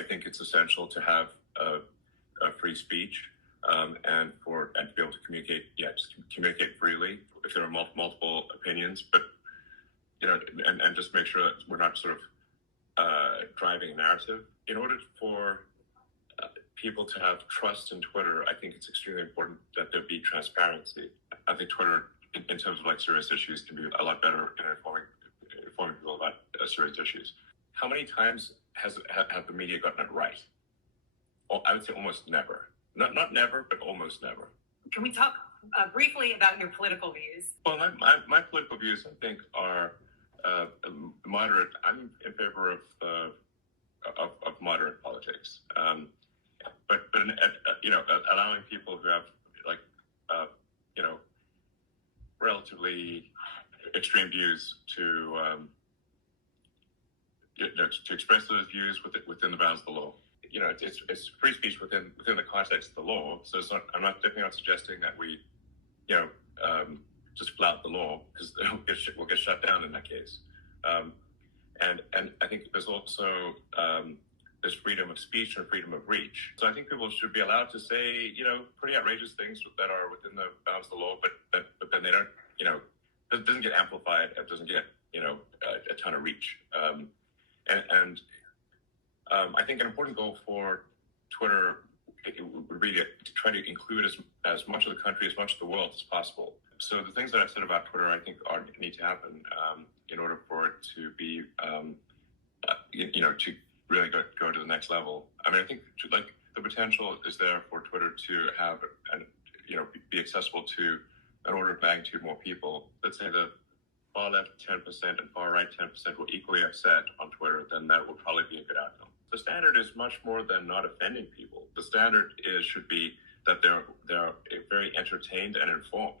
I think it's essential to have a free speech and to be able to communicate. Just communicate freely if there are multiple opinions, but and just make sure that we're not sort of driving a narrative. In order for people to have trust in Twitter, I think it's extremely important that there be transparency. I think Twitter, in terms of like serious issues, can be a lot better in informing people about serious issues. How many times have the media gotten it right? I would say almost never. Not never, but almost never. Can we talk briefly about your political views? Well, my political views, I think, are moderate. I'm in favor of moderate politics, but allowing people who have relatively extreme views to express those views within the bounds of the law. It's free speech within the context of the law. So it's not. I'm definitely not suggesting that we, just flout the law, because we'll get shut down in that case. And I think there's also there's freedom of speech and freedom of reach. So I think people should be allowed to say pretty outrageous things that are within the bounds of the law, but then they don't it doesn't get amplified. It doesn't get a ton of reach. I think an important goal for Twitter would be to try to include as much of the country, as much of the world as possible. So the things that I've said about Twitter, I think, need to happen in order for it to be, to really go to the next level. I mean, I think the potential is there for Twitter to have and be accessible to an order of magnitude more people. Let's say the far left 10% and far right 10% were equally upset on Twitter, then that would probably be a good outcome. The standard is much more than not offending people. The standard should be that they're very entertained and informed.